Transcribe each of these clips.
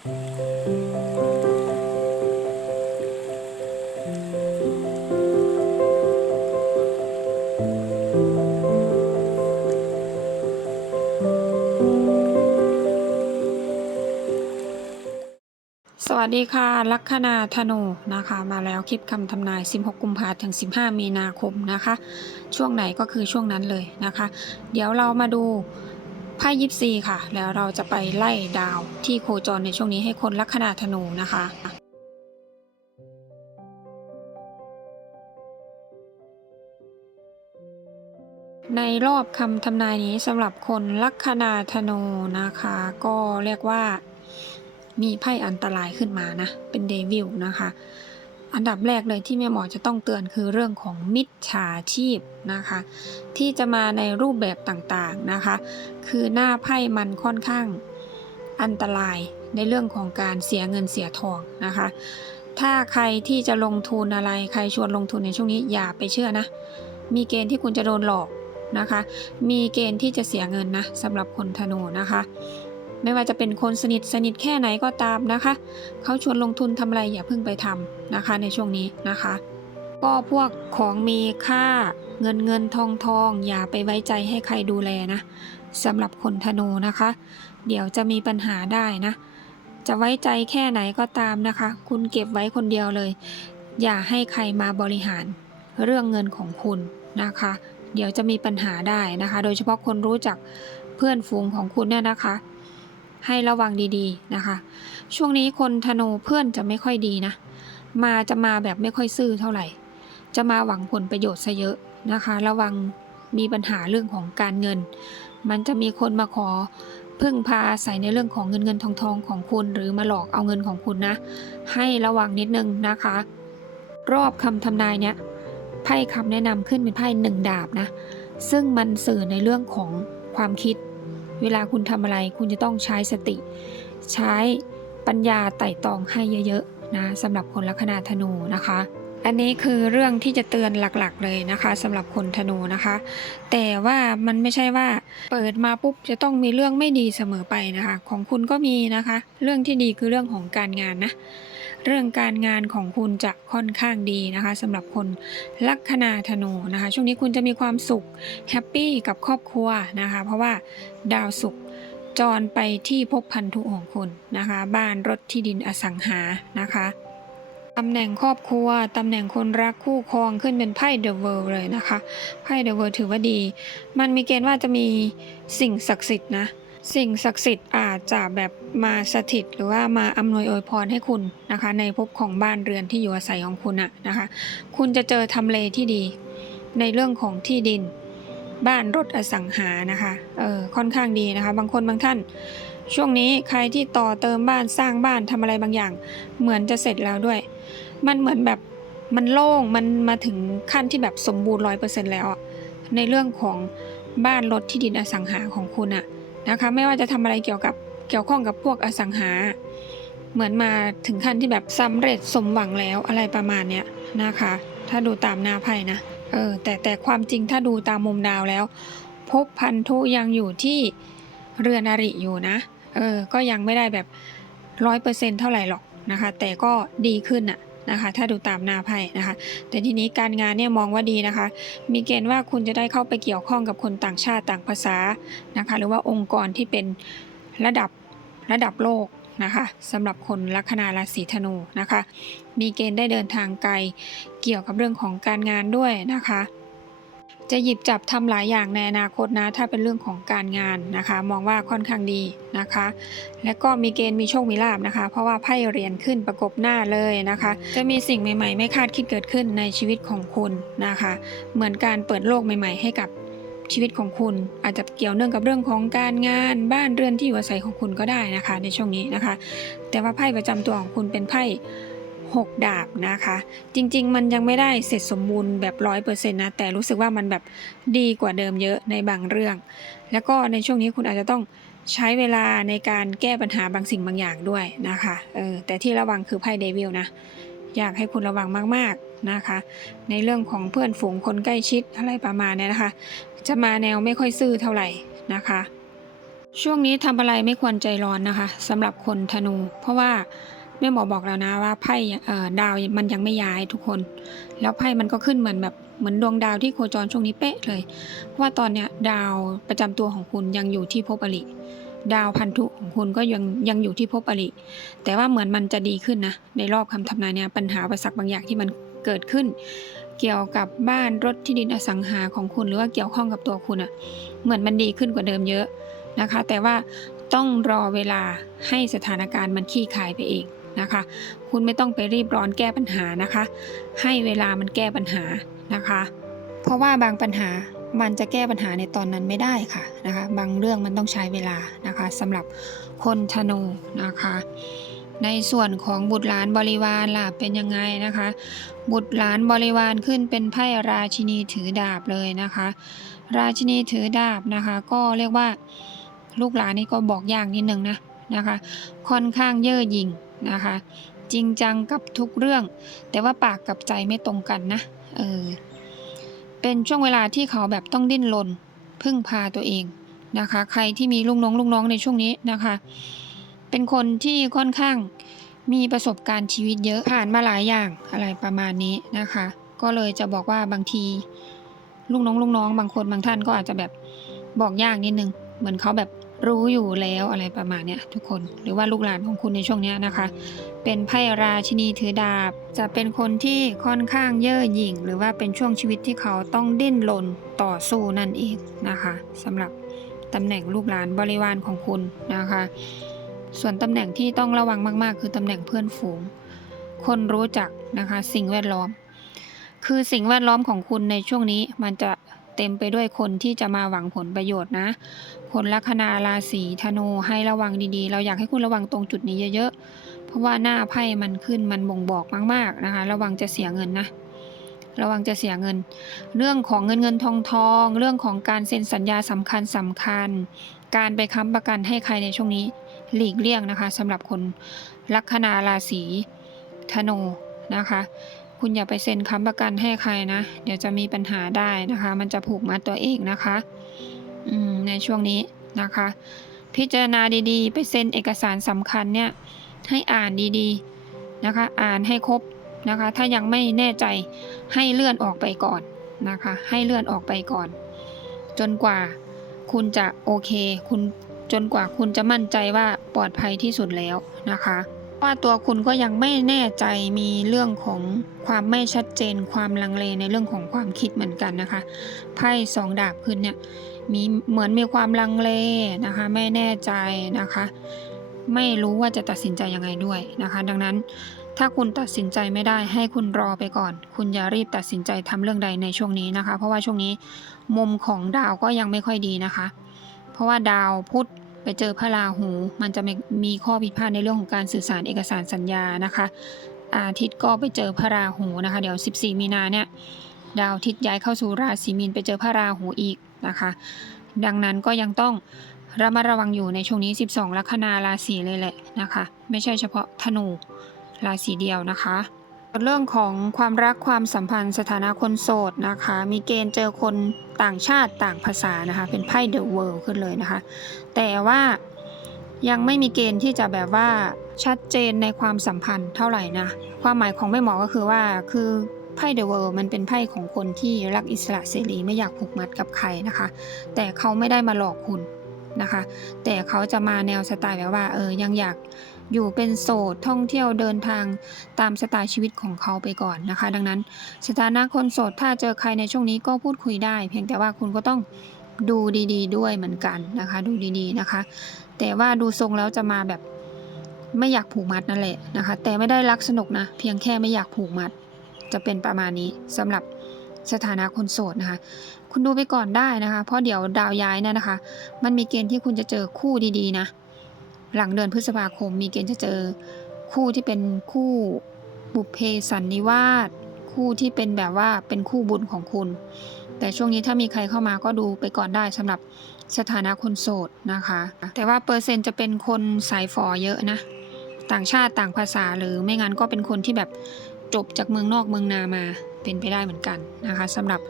สวัสดีค่ะ ลัคนาธนูนะคะ มาแล้วคลิปคำทำนาย 16 กุมภาถึง 15 มีนาคมนะคะ ช่วงไหนก็คือช่วงนั้นเลยนะคะ เดี๋ยวเรามาดู ไพ่ยิปซีค่ะ แล้วเราจะไปไล่ดาวที่โคจรในช่วงนี้ให้คนลัคนาธนูนะคะในรอบคำทำนายนี้สำหรับคนลัคนาธนูนะคะ ก็เรียกว่ามีไพ่อันตรายขึ้นมานะ เป็นเดวิลนะคะ อันดับแรกเลยที่แม่หมอจะต้องเตือนคือเรื่องของมิจฉาชีพนะคะ ที่จะมาในรูปแบบต่างๆนะคะ คือหน้าไพ่มันค่อนข้างอันตรายในเรื่องของการเสียเงินเสียทองนะคะ ถ้าใครที่จะลงทุนอะไรใครชวนลงทุนในช่วงนี้อย่าไปเชื่อนะ มีเกณฑ์ที่คุณจะโดนหลอกนะคะ มีเกณฑ์ที่จะเสียเงินนะสำหรับคนธนูนะคะ ไม่ว่าจะเป็นคนสนิทสนิทแค่ไหนก็ตามนะคะ เขาชวนลงทุนทำอะไรอย่าเพิ่งไปทำนะคะในช่วงนี้นะคะ ก็พวกของมีค่าเงินเงินทองทองอย่าไปไว้ใจให้ใครดูแลนะสำหรับคนธนูนะคะ เดี๋ยวจะมีปัญหาได้นะ จะไว้ใจแค่ไหนก็ตามนะคะ คุณเก็บไว้คนเดียวเลย อย่าให้ใครมาบริหารเรื่องเงินของคุณนะคะ เดี๋ยวจะมีปัญหาได้นะคะ โดยเฉพาะคนรู้จักเพื่อนฝูงของคุณเนี่ยนะคะ ให้ระวังดีๆนะคะ ช่วงนี้คนธนูเพื่อนจะไม่ค่อยดีนะ มาจะมาแบบไม่ค่อยซื่อเท่าไหร่ จะมาหวังผลประโยชน์ซะเยอะนะคะ ระวังมีปัญหาเรื่องของการเงิน มันจะมีคนมาขอพึ่งพาอาศัยในเรื่องของเงินเงินทองทองของคุณ หรือมาหลอกเอาเงินของคุณนะ ให้ระวังนิดนึงนะคะ รอบคำทำนายเนี้ยไพ่คำแนะนำขึ้นเป็นไพ่หนึ่งดาบนะ ซึ่งมันสื่อในเรื่องของความคิด เวลาคุณทำอะไรคุณจะต้องใช้สติ ใช้ปัญญาไต่ตองให้เยอะๆนะสำหรับคนลัคนาธนูนะคะ อันนี้คือเรื่องที่จะเตือนหลักๆ เลยนะคะสำหรับคนธนูนะคะ แต่ว่ามันไม่ใช่ว่าเปิดมาปุ๊บจะต้องมีเรื่องไม่ดีเสมอไปนะคะ ของคุณก็มีนะคะ เรื่องที่ดีคือเรื่องของการงานนะ เรื่องการงานของคุณจะค่อนข้างดีนะคะสำหรับคนลัคนาธนูนะคะ ช่วงนี้คุณจะมีความสุขแฮปปี้กับครอบครัวนะคะ เพราะว่าดาวศุกร์จรไปที่ภพพันธุของคุณนะคะ บ้านรถที่ดินอสังหานะคะตำแหน่งครอบครัว ตำแหน่งคนรักคู่ครองขึ้นเป็นไพ่เดอะเวิลด์เลยนะคะ ไพ่เดอะเวิลด์ถือว่าดี มันมีเกณฑ์ว่าจะมีสิ่งศักดิ์สิทธิ์นะ สิ่งศักดิ์สิทธิ์อาจจะแบบมาสถิตหรือว่ามาอำนวยอวยพรให้คุณนะคะ ในภพของบ้านเรือนที่อยู่อาศัยของคุณอะนะคะ คุณจะเจอทำเลที่ดี ในเรื่องของที่ดิน บ้านรถอสังหานะคะเออค่อนข้างดีนะคะ บางคนบางท่าน ช่วงนี้ใครที่ต่อเติมบ้านสร้างบ้านทำอะไรบางอย่าง เหมือนจะเสร็จแล้วด้วย มันเหมือนแบบมันโล่งมันมาถึงขั้นที่แบบสมบูรณ์ร้อยเปอร์เซ็นต์แล้ว ในเรื่องของบ้านรถที่ดินอสังหาของคุณอะ นะคะ ไม่ว่าจะทำอะไรเกี่ยวกับเกี่ยวข้องกับพวกอสังหา เหมือนมาถึงขั้นที่แบบสำเร็จสมหวังแล้วอะไรประมาณเนี้ยนะคะ ถ้าดูตามหน้าไพ่นะเออแต่แต่ความจริงถ้าดูตามมุมดาวแล้วภพพันธุยังอยู่ที่เรือนอริอยู่นะเออก็ยังไม่ได้แบบร้อยเปอร์เซ็นเท่าไหร่หรอกนะคะ แต่ก็ดีขึ้นอะ นะคะ ถ้าดูตามหน้าไพ่นะคะ แต่ทีนี้การงานเนี่ยมองว่าดีนะคะ มีเกณฑ์ว่าคุณจะได้เข้าไปเกี่ยวข้องกับคนต่างชาติต่างภาษานะคะ หรือว่าองค์กรที่เป็นระดับระดับโลกนะคะสำหรับคนลัคนาราศีธนูนะคะ มีเกณฑ์ได้เดินทางไกล เกี่ยวกับเรื่องของการงานด้วยนะคะ จะหยิบจับทำหลายอย่างในอนาคตนะ ถ้าเป็นเรื่องของการงานนะคะ มองว่าค่อนข้างดีนะคะ และก็มีเกณฑ์มีโชคมีลาบนะคะ เพราะว่าไพ่เหรียญขึ้นประกบหน้าเลยนะคะ จะมีสิ่งใหม่ๆ ไม่คาดคิดเกิดขึ้นในชีวิตของคุณนะคะ เหมือนการเปิดโลกใหม่ ๆ ให้กับชีวิตของคุณอาจจะเกี่ยวเนื่องกับเรื่องของการงานบ้านเรือนที่อยู่อาศัยของคุณก็ได้นะคะ ในช่วงนี้นะคะ แต่ว่าไพ่ประจำตัวของคุณเป็นไพ่ หกดาบนะคะ จริง ๆ มันยังไม่ได้เสร็จสมบูรณ์แบบร้อยเปอร์เซ็นต์นะ แต่รู้สึกว่ามันแบบดีกว่าเดิมเยอะในบางเรื่อง แล้วก็ในช่วงนี้คุณอาจจะต้องใช้เวลาในการแก้ปัญหาบางสิ่งบางอย่างด้วยนะคะเออแต่ที่ระวังคือไพ่เดวิลนะ อยากให้คุณระวังมากๆนะคะ ในเรื่องของเพื่อนฝูงคนใกล้ชิดอะไรประมาณนี้นะคะ จะมาแนวไม่ค่อยซื่อเท่าไหร่นะคะ ช่วงนี้ทำอะไรไม่ควรใจร้อนนะคะสำหรับคนธนู เพราะว่า แม่หมอบอกแล้วนะว่าไพ่ดาวมันยังไม่ย้ายทุกคน แล้วไพ่มันก็ขึ้นเหมือนแบบเหมือนดวงดาวที่โคจรช่วงนี้เป๊ะเลย เพราะว่าตอนเนี้ยดาวประจำตัวของคุณยังอยู่ที่ภพอริดาวพันธุของคุณก็ยังยังอยู่ที่ภพอริแต่ว่าเหมือนมันจะดีขึ้นนะ ในรอบคำทำนายเนี่ยปัญหาประสักบางอย่างที่มันเกิดขึ้น เกี่ยวกับบ้านรถที่ดินอสังหาของคุณหรือว่าเกี่ยวข้องกับตัวคุณอะเหมือนมันดีขึ้นกว่าเดิมเยอะนะคะ แต่ว่าต้องรอเวลาให้สถานการณ์มันคลี่คลายไปเอง นะคะ คุณไม่ต้องไปรีบร้อนแก้ปัญหานะคะ ให้เวลามันแก้ปัญหานะคะ เพราะว่าบางปัญหามันจะแก้ปัญหาในตอนนั้นไม่ได้ค่ะนะคะ บางเรื่องมันต้องใช้เวลานะคะสำหรับคนธนูนะคะ ในส่วนของบุตรหลานบริวารล่ะเป็นยังไงนะคะ บุตรหลานบริวารขึ้นเป็นไพ่ราชินีถือดาบเลยนะคะ ราชินีถือดาบนะคะ ก็เรียกว่าลูกหลานนี่ก็บอกยากนิดนึงนะนะคะ ค่อนข้างเย่อหยิ่ง นะคะ จริงจังกับทุกเรื่อง แต่ว่าปากกับใจไม่ตรงกันนะเออเป็นช่วงเวลาที่เขาแบบต้องดิ้นรนพึ่งพาตัวเองนะคะ ใครที่มีลูกน้องลูกน้องในช่วงนี้นะคะ เป็นคนที่ค่อนข้างมีประสบการณ์ชีวิตเยอะผ่านมาหลายอย่างอะไรประมาณนี้นะคะ ก็เลยจะบอกว่าบางทีลูกน้องลูกน้องบางคนบางท่านก็อาจจะแบบบอกยากนิดนึง เหมือนเขาแบบ รู้อยู่แล้วอะไรประมาณเนี้ยทุกคนหรือว่าลูกหลานของคุณในช่วงนี้นะคะ เป็นไพ่ราชินีถือดาบ จะเป็นคนที่ค่อนข้างเย่อหยิ่ง หรือว่าเป็นช่วงชีวิตที่เขาต้องดิ้นรนต่อสู้นั่นเองนะคะสำหรับตำแหน่งลูกหลานบริวารของคุณนะคะ ส่วนตำแหน่งที่ต้องระวังมาก ๆ คือตำแหน่งเพื่อนฝูง คนรู้จักนะคะสิ่งแวดล้อม คือสิ่งแวดล้อมของคุณในช่วงนี้มันจะ เต็มไปด้วยคนที่จะมาหวังผลประโยชน์นะ คนลัคนาราศีธนูให้ระวังดีๆ เราอยากให้คุณระวังตรงจุดนี้เยอะๆ เพราะว่าหน้าไพ่มันขึ้นมันบ่งบอกมากๆนะคะ ระวังจะเสียเงินนะ ระวังจะเสียเงิน เรื่องของเงินเงินทองทอง เรื่องของการเซ็นสัญญาสำคัญสำคัญ การไปค้ำประกันให้ใครในช่วงนี้หลีกเลี่ยงนะคะสำหรับคนลัคนาราศีธนูนะคะ คุณอย่าไปเซ็นค้ำประกันให้ใครนะ เดี๋ยวจะมีปัญหาได้นะคะ มันจะผูกมัดตัวเองนะคะอืมในช่วงนี้นะคะ พิจารณาดีๆ ไปเซ็นเอกสารสำคัญเนี่ยให้อ่านดีๆนะคะ อ่านให้ครบนะคะ ถ้ายังไม่แน่ใจให้เลื่อนออกไปก่อนนะคะ ให้เลื่อนออกไปก่อน จนกว่าคุณจะโอเค คุณจนกว่าคุณจะมั่นใจว่าปลอดภัยที่สุดแล้วนะคะ ว่าตัวคุณก็ยังไม่แน่ใจมีเรื่องของความไม่ชัดเจน ความลังเลในเรื่องของความคิดเหมือนกันนะคะไพ่สองดาบขึ้นเนี่ยมีเหมือนมีความลังเลนะคะไม่แน่ใจนะคะ ไม่รู้ว่าจะตัดสินใจยังไงด้วยนะคะ ดังนั้นถ้าคุณตัดสินใจไม่ได้ให้คุณรอไปก่อน คุณอย่ารีบตัดสินใจทำเรื่องใดในช่วงนี้นะคะ เพราะว่าช่วงนี้มุมของดาวก็ยังไม่ค่อยดีนะคะ เพราะว่าดาวพุธ ไปเจอพระราหู มันจะมีมีข้อผิดพลาดในเรื่องของการสื่อสารเอกสารสัญญานะคะ อาทิตย์ก็ไปเจอพระราหูนะคะ เดี๋ยว 14 มีนาเนี่ยดาวอาทิตย์ย้ายเข้าสู่ราศีมีนไปเจอพระราหูอีกนะคะ ดังนั้นก็ยังต้องระมัดระวังอยู่ในช่วงนี้ 12 ลัคนาราศีเลยแหละนะคะ ไม่ใช่เฉพาะธนูราศีเดียวนะคะ เรื่องของความรักความสัมพันธ์สถานะคนโสดนะคะ มีเกณฑ์เจอคนต่างชาติต่างภาษานะคะ เป็นไพ่เดอะเวิลด์ขึ้นเลยนะคะ แต่ว่ายังไม่มีเกณฑ์ที่จะแบบว่าชัดเจนในความสัมพันธ์เท่าไหร่นะ ความหมายของแม่หมอก็คือว่าคือไพ่เดอะเวิลด์มันเป็นไพ่ของคนที่รักอิสระเสรีไม่อยากผูกมัดกับใครนะคะ แต่เขาไม่ได้มาหลอกคุณ นะคะ แต่เขาจะมาแนวสไตล์แบบว่าเออยังอยากอยู่เป็นโสดท่องเที่ยวเดินทางตามสไตล์ชีวิตของเขาไปก่อนนะคะ ดังนั้นสถานะคนโสดถ้าเจอใครในช่วงนี้ก็พูดคุยได้ เพียงแต่ว่าคุณก็ต้องดูดีๆด้วยเหมือนกันนะคะ ดูดีๆนะคะ แต่ว่าดูทรงแล้วจะมาแบบไม่อยากผูกมัดนั่นแหละนะคะ แต่ไม่ได้รักสนุกนะ เพียงแค่ไม่อยากผูกมัด จะเป็นประมาณนี้สำหรับ สถานะคนโสดนะคะ คุณดูไปก่อนได้นะคะ เพราะเดี๋ยวดาวย้ายเนยนะคะ มันมีเกณฑ์ที่คุณจะเจอคู่ดีๆนะ หลังเดือนพฤษภาคมมีเกณฑ์จะเจอคู่ที่เป็นคู่บุพเพสันนิวาสคู่ที่เป็นแบบว่าเป็นคู่บุญของคุณ แต่ช่วงนี้ถ้ามีใครเข้ามาก็ดูไปก่อนได้สำหรับสถานะคนโสดนะคะ แต่ว่าเปอร์เซ็นต์จะเป็นคนสายฝอเยอะนะ ต่างชาติต่างภาษาหรือไม่งั้นก็เป็นคนที่แบบจบจากเมืองนอกเมืองนามา เป็นไปได้เหมือนกันนะคะสำหรับ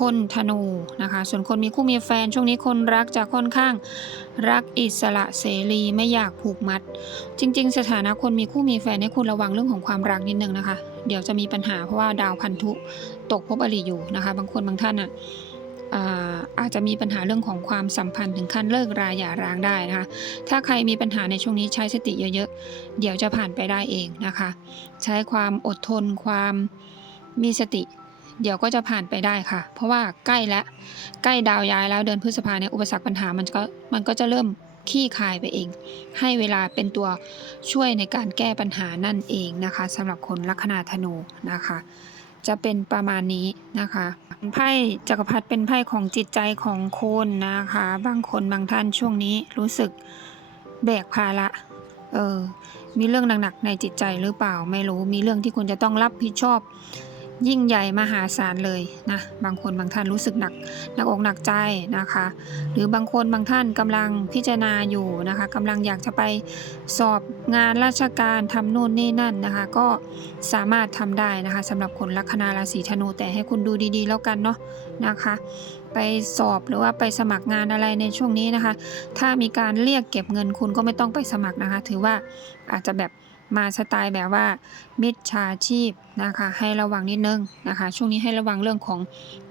คนธนูนะคะ ส่วนคนมีคู่มีแฟนช่วงนี้คนรักจะค่อนข้างรักอิสระเสรีไม่อยากผูกมัด จริง ๆ สถานะคนมีคู่มีแฟนให้คุณระวังเรื่องของความรักนิดนึงนะคะ เดี๋ยวจะมีปัญหาเพราะว่าดาวพันธุตกภพอริอยู่นะคะ บางคนบางท่านอะอาอาจจะมีปัญหาเรื่องของความสัมพันธ์ถึงขั้นเลิกราหย่าร้างได้นะคะ ถ้าใครมีปัญหาในช่วงนี้ใช้สติเยอะๆ เดี๋ยวจะผ่านไปได้เองนะคะ ใช้ความอดทนความ มีสติ เดี๋ยวก็จะผ่านไปได้ค่ะ เพราะว่าใกล้แล้วใกล้ดาวย้ายแล้วเดือนพฤษภาเนี่ยอุปสรรคปัญหามันก็มันก็จะเริ่มขี้คายไปเอง ให้เวลาเป็นตัวช่วยในการแก้ปัญหานั่นเองนะคะสำหรับคนลัคนาธนูนะคะ จะเป็นประมาณนี้นะคะไพ่จักรพรรดิเป็นไพ่ของจิตใจของคนนะคะ บางคนบางท่านช่วงนี้รู้สึกแบกภาระเออมีเรื่องหนักๆในจิตใจหรือเปล่าไม่รู้มีเรื่องที่คุณจะต้องรับผิดชอบ ยิ่งใหญ่มหาศาลเลยนะบางคนบางท่านรู้สึกหนักหนักอกหนักใจนะคะ หรือบางคนบางท่านกำลังพิจารณาอยู่นะคะกำลังอยากจะไปสอบงานราชการทำนู่นนี่นั่นนะคะ ก็สามารถทำได้นะคะสำหรับคนลัคนาราศีธนูแต่ให้คุณดูดีๆ แล้วกันเนาะนะคะ ไปสอบหรือว่าไปสมัครงานอะไรในช่วงนี้นะคะ ถ้ามีการเรียกเก็บเงินคุณก็ไม่ต้องไปสมัครนะคะ ถือว่าอาจจะแบบ มาสไตล์แบบว่ามิจฉาชีพนะคะให้ระวังนิดนึงนะคะช่วงนี้ให้ระวังเรื่องของ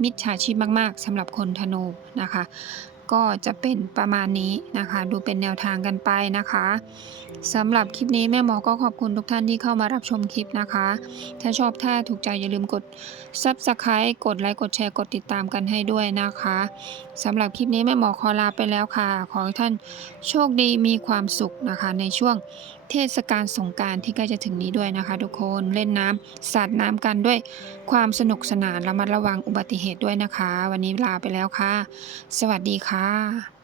มิจฉาชีพมากๆสำหรับคนธนูนะคะ ก็จะเป็นประมาณนี้นะคะ ดูเป็นแนวทางกันไปนะคะสำหรับคลิปนี้แม่หมอก็ขอบคุณทุกท่านที่เข้ามารับชมคลิปนะคะ ถ้าชอบถ้าถูกใจอย่าลืมกด Subscribe กดไลค์กดแชร์กดติดตามกันให้ด้วยนะคะสำหรับคลิปนี้แม่หมอขอลาไปแล้วค่ะ ขอให้ท่านโชคดีมีความสุขนะคะในช่วง เทศกาลสงการที่ใกล้จะถึงนี้ด้วยนะคะ ทุกคนเล่นน้ำสาดน้ำกันด้วยความสนุกสนานระมัดระวังอุบัติเหตุด้วยนะคะ วันนี้ลาไปแล้วค่ะ สวัสดีค่ะ